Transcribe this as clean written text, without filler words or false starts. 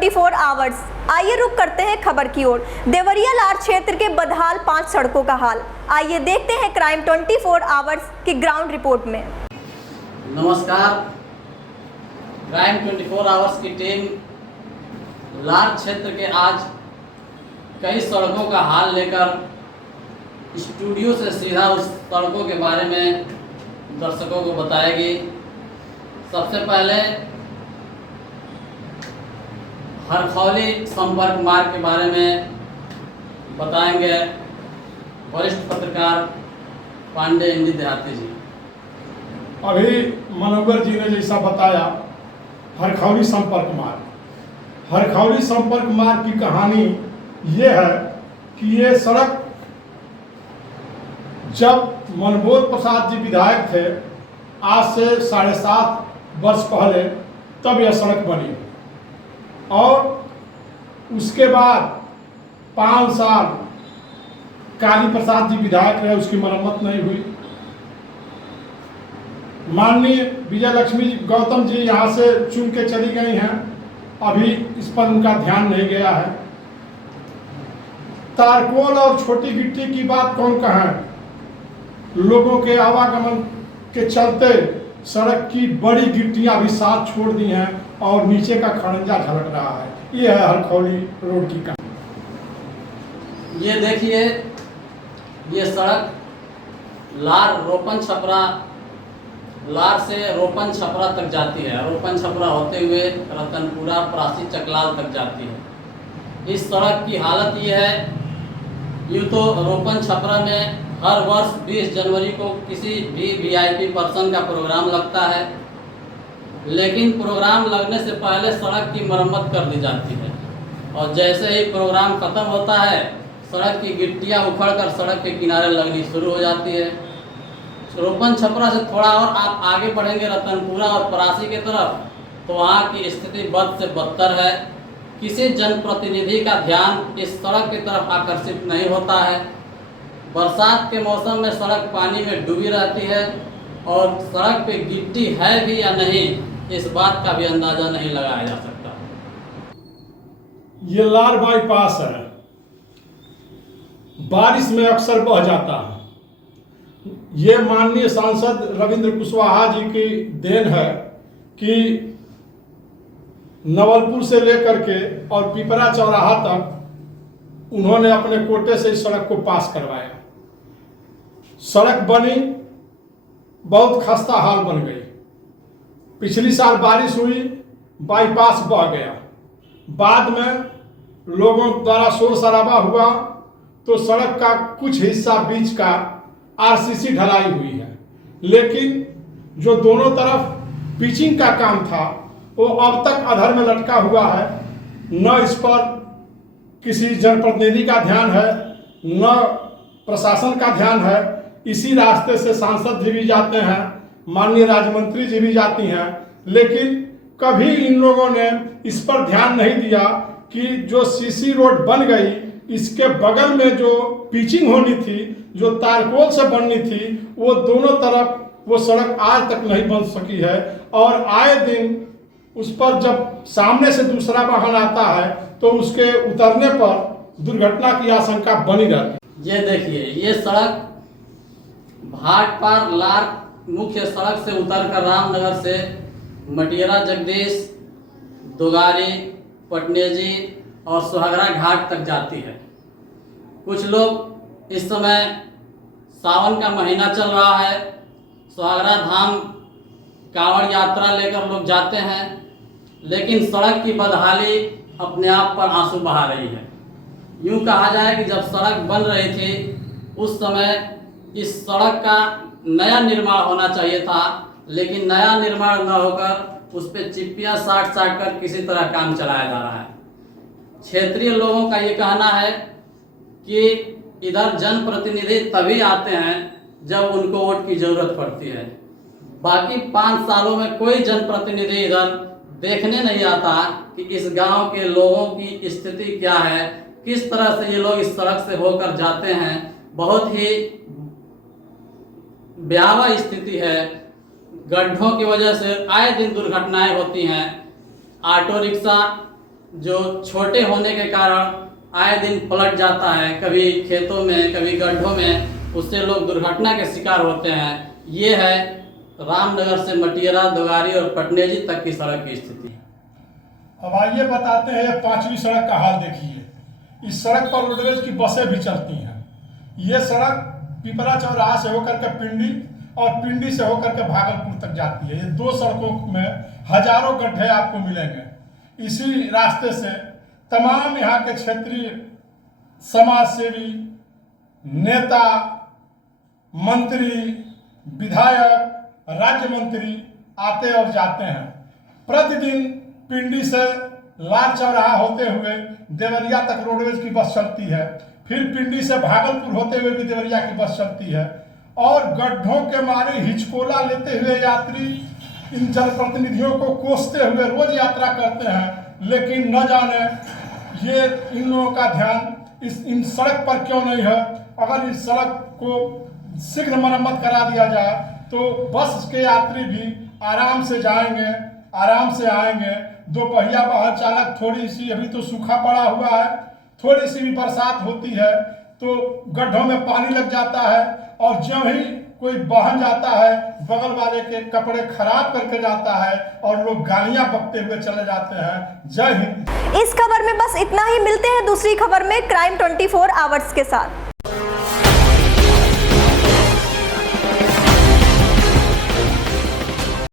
24 hours. आइए रुक करते हैं खबर की ओर। देवरिया लार क्षेत्र के बदहाल 5 सड़कों का हाल। आइए देखते हैं क्राइम 24 आवर्स की ग्राउंड रिपोर्ट में। नमस्कार, क्राइम 24 आवर्स की टीम लार क्षेत्र के आज कई सड़कों का हाल लेकर स्टूडियो से सीधा उस सड़कों के बारे में दर्शकों को बताएगी। सबसे पहले हरखौली संपर्क मार्ग के बारे में बताएंगे वरिष्ठ पत्रकार पांडे इंडी देहाती जी। अभी मनोगर जी ने जैसा बताया, हरखौली संपर्क मार्ग की कहानी ये है कि ये सड़क जब मनोज प्रसाद जी विधायक थे, आज से 7.5 वर्ष पहले, तब यह सड़क बनी और उसके बाद 5 साल काली प्रसाद जी विधायक रहे, उसकी मरम्मत नहीं हुई। माननीय विजय लक्ष्मी गौतम जी यहाँ से चुन के चली गई हैं, अभी इस पर उनका ध्यान नहीं गया है। तारकोल और छोटी गिट्टी की बात कौन कहे, लोगों के आवागमन के चलते सड़क की बड़ी गिट्टियां भी साथ छोड़ दी हैं और नीचे का खड़ंजा झलक रहा है। ये है हरखौली रोड की कहानी। ये देखिए, ये सड़क लार से रोपन छपरा तक जाती है। रोपन छपरा होते हुए रतनपुरा प्रासी चकलाल तक जाती है। इस सड़क की हालत ये है, यूँ तो रोपन छपरा में हर वर्ष 20 जनवरी को किसी भी वीआईपी पर्सन का प्रोग्राम लगता है, लेकिन प्रोग्राम लगने से पहले सड़क की मरम्मत कर दी जाती है और जैसे ही प्रोग्राम ख़त्म होता है, सड़क की गिट्टियां उखड़कर सड़क के किनारे लगनी शुरू हो जाती है। रोपन छपरा से थोड़ा और आप आगे बढ़ेंगे रतनपुरा और परासी की तरफ, तो वहाँ की स्थिति बद से बदतर है। किसी जनप्रतिनिधि का ध्यान इस सड़क की तरफ आकर्षित नहीं होता है। बरसात के मौसम में सड़क पानी में डूबी रहती है और सड़क पे गिट्टी है भी या नहीं, इस बात का भी अंदाजा नहीं लगाया जा सकता। ये लार बाईपास है, बारिश में अक्सर बह जाता है। ये माननीय सांसद रविंद्र कुशवाहा जी की देन है कि नवलपुर से लेकर के और पिपरा चौराहा तक उन्होंने अपने कोटे से इस सड़क को पास करवाया। सड़क बनी, बहुत खस्ता हाल बन गई। पिछली साल बारिश हुई, बाईपास बह गया। बाद में लोगों द्वारा शोर शराबा हुआ तो सड़क का कुछ हिस्सा बीच का आरसीसी ढलाई हुई है, लेकिन जो दोनों तरफ पिचिंग का काम था वो अब तक अधर में लटका हुआ है। न इस पर किसी जनप्रतिनिधि का ध्यान है, न प्रशासन का ध्यान है। इसी रास्ते से सांसद जी भी जाते हैं, माननीय राज्य मंत्री जी भी जाती हैं, लेकिन कभी इन लोगों ने इस पर ध्यान नहीं दिया कि जो सीसी रोड बन गई, इसके बगल में जो पिचिंग होनी थी, जो तारकोल से बननी थी, वो दोनों तरफ वो सड़क आज तक नहीं बन सकी है और आए दिन उस पर जब सामने से दूसरा वाहन आता है तो उसके उतरने पर दुर्घटना की आशंका बनी रहती है। ये देखिए, ये सड़क भाटपार लार मुख्य सड़क से उतरकर रामनगर से मटियरा जगदीश, दुगारी, पटनेजी और सुहागरा घाट तक जाती है। कुछ लोग इस समय सावन का महीना चल रहा है, सुहागरा धाम कांवड़ यात्रा लेकर लोग जाते हैं, लेकिन सड़क की बदहाली अपने आप पर आंसू बहा रही है। यूँ कहा जाए कि जब सड़क बन रही थी उस समय इस सड़क का नया निर्माण होना चाहिए था, लेकिन नया निर्माण न होकर उस पर चिप्पियाँ साट कर किसी तरह काम चलाया जा रहा है। क्षेत्रीय लोगों का ये कहना है कि इधर जनप्रतिनिधि तभी आते हैं जब उनको वोट की ज़रूरत पड़ती है। बाकी 5 सालों में कोई जनप्रतिनिधि इधर देखने नहीं आता कि इस गांव के लोगों की स्थिति क्या है, किस तरह से ये लोग इस सड़क से होकर जाते हैं। बहुत ही भयावह स्थिति है। गड्ढों की वजह से आए दिन दुर्घटनाएं होती हैं। ऑटो रिक्शा जो छोटे होने के कारण आए दिन पलट जाता है, कभी खेतों में कभी गड्ढों में, उससे लोग दुर्घटना के शिकार होते हैं। ये है रामनगर से मटियरा, दोगारी और पटनेजी तक की सड़क की स्थिति। अब आइए बताते हैं 5वीं सड़क का हाल देखिए। इस सड़क पर रोडवेज की बसें भी चलती हैं। ये सड़क पिपरा चौराहा से होकर के पिंडी और पिंडी से होकर के भागलपुर तक जाती है। ये 2 सड़कों में हजारों गड्ढे आपको मिलेंगे। इसी रास्ते से तमाम यहाँ के क्षेत्रीय समाज सेवी, नेता, मंत्री, विधायक, राज्य मंत्री आते और जाते हैं। प्रतिदिन पिंडी से लाल चौराहा होते हुए देवरिया तक रोडवेज की बस चलती है। फिर पिंडी से भागलपुर होते हुए भी देवरिया की बस चलती है। और गड्ढों के मारे हिचकोला लेते हुए यात्री इन जनप्रतिनिधियों को कोसते हुए रोज यात्रा करते हैं। लेकिन न जाने ये इन लोगों का ध्यान इन सड़क पर क्यों नहीं है। अगर इस सड़क को शीघ्र मरम्मत करा दिया जाए तो बस के यात्री भी आराम से जाएंगे, आराम से आएंगे। 2 पहिया वाहन चालक थोड़ी सी, अभी तो सूखा पड़ा हुआ है, थोड़ी सी भी बरसात होती है तो गड्ढों में पानी लग जाता है और जब ही कोई वाहन जाता है बगल वाले के कपड़े खराब करके जाता है और लोग गालियां बकते हुए चले जाते हैं। जय हिंद। इस खबर में बस इतना ही। मिलते हैं दूसरी खबर में क्राइम 24 आवर्स के साथ।